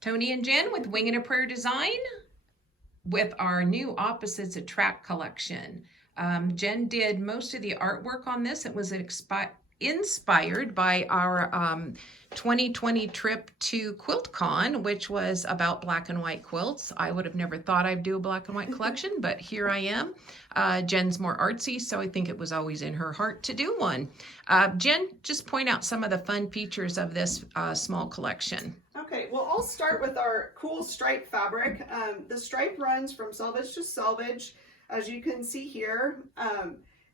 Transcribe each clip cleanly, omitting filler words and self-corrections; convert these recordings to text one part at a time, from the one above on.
Tony and Jen with Winging a Prayer Design with our new Opposites Attract collection. Jen did most of the artwork on this. It was inspired by our 2020 trip to QuiltCon, which was about black and white quilts. I would have never thought I'd do a black and white collection, but here I am. Jen's more artsy, so I think it was always in her heart to do one. Jen, just point out some of the fun features of this small collection. Okay, well, I'll start with our cool stripe fabric. The stripe runs from selvage to selvage, as you can see here.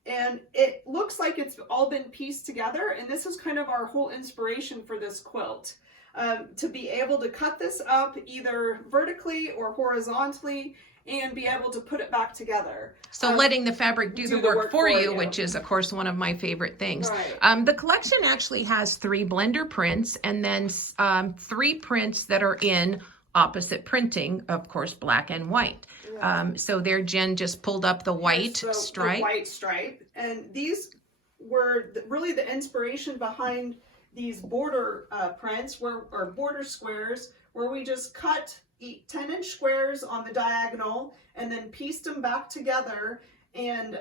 And it looks like it's all been pieced together, and this is kind of our whole inspiration for this quilt. To be able to cut this up either vertically or horizontally and be able to put it back together. So letting the fabric do the work for you, which is, of course, one of my favorite things. Right. The collection actually has 3 blender prints and then 3 prints that are in opposite printing, of course, black and white. Yeah. So there, Jen just pulled up the white stripe. The white stripe. And these were really the inspiration behind these border prints, or border squares, where we just cut 10-inch squares on the diagonal and then pieced them back together. And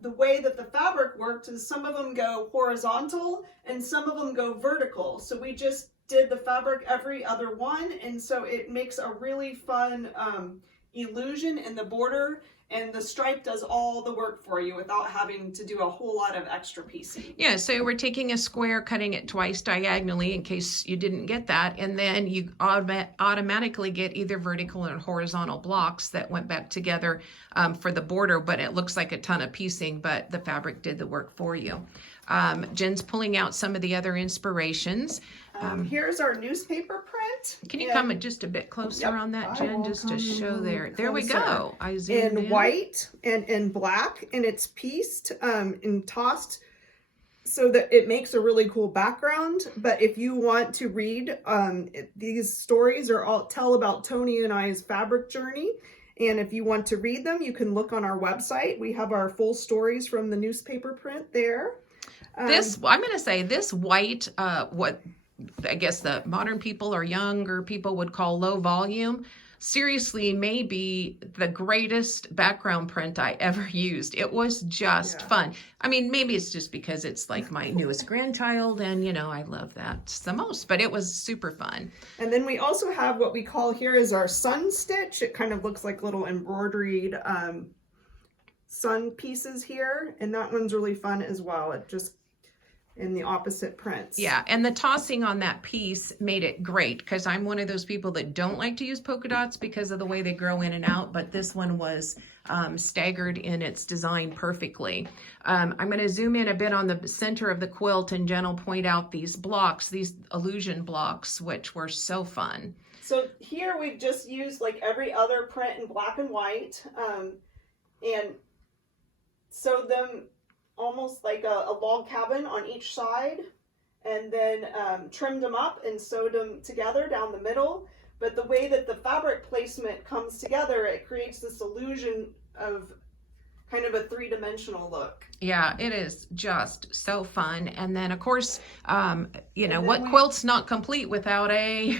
the way that the fabric worked is some of them go horizontal and some of them go vertical. So we just did the fabric every other one, and so it makes a really fun illusion in the border, and the stripe does all the work for you without having to do a whole lot of extra piecing. Yeah, so we're taking a square, cutting it twice diagonally in case you didn't get that, and then you automatically get either vertical or horizontal blocks that went back together for the border, but it looks like a ton of piecing, but the fabric did the work for you. Jen's pulling out some of the other inspirations. Here's our newspaper print. Can you come just a bit closer on that, Jen, just to show there? There we go. I zoomed in. White and in black, and it's pieced and tossed so that it makes a really cool background. But if you want to read, these stories are all tell about Tony and I's fabric journey. And if you want to read them, you can look on our website. We have our full stories from the newspaper print there. I'm going to say this white, what I guess the modern people or younger people would call low volume, seriously may be the greatest background print I ever used. It was just fun. I mean, maybe it's just because it's like my newest grandchild and, you know, I love that the most, but it was super fun. And then we also have what we call here is our sun stitch. It kind of looks like little embroidered sun pieces here, and that one's really fun as well. It just in the opposite prints. Yeah, and the tossing on that piece made it great because I'm one of those people that don't like to use polka dots because of the way they grow in and out, but this one was staggered in its design perfectly. I'm going to zoom in a bit on the center of the quilt, and Jen will point out these blocks, these illusion blocks, which were so fun. So here we've just used like every other print in black and white, and sewed them almost like a log cabin on each side, and then trimmed them up and sewed them together down the middle. But the way that the fabric placement comes together, it creates this illusion of kind of a 3-dimensional look. Yeah, it is just so fun. And then, of course, you know, what quilt's not complete without a...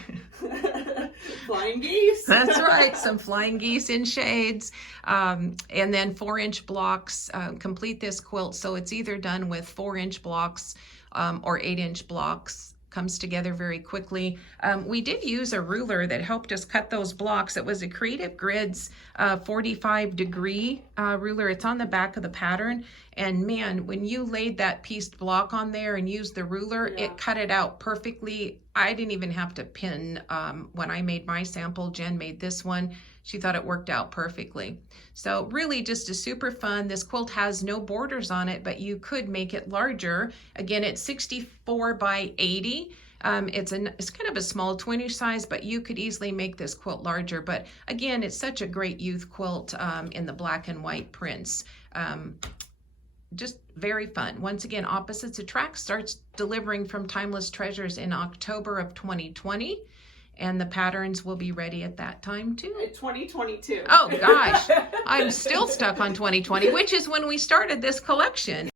Flying geese. That's right, some flying geese in shades. And then 4-inch blocks complete this quilt. So it's either done with 4-inch blocks or 8-inch blocks. Comes together very quickly. We did use a ruler that helped us cut those blocks. It was a Creative Grids 45-degree ruler. It's on the back of the pattern. And man, when you laid that pieced block on there and used the ruler, it cut it out perfectly. I didn't even have to pin when I made my sample. Jen made this one. She thought it worked out perfectly. So really just a super fun. This quilt has no borders on it, but you could make it larger. Again, it's 64 by 80. It's kind of a small 20 size, but you could easily make this quilt larger. But again, it's such a great youth quilt in the black and white prints. Just very fun. Once again, Opposites Attract starts delivering from Timeless Treasures in October of 2020. And the patterns will be ready at that time too. 2022. Oh gosh, I'm still stuck on 2020, which is when we started this collection.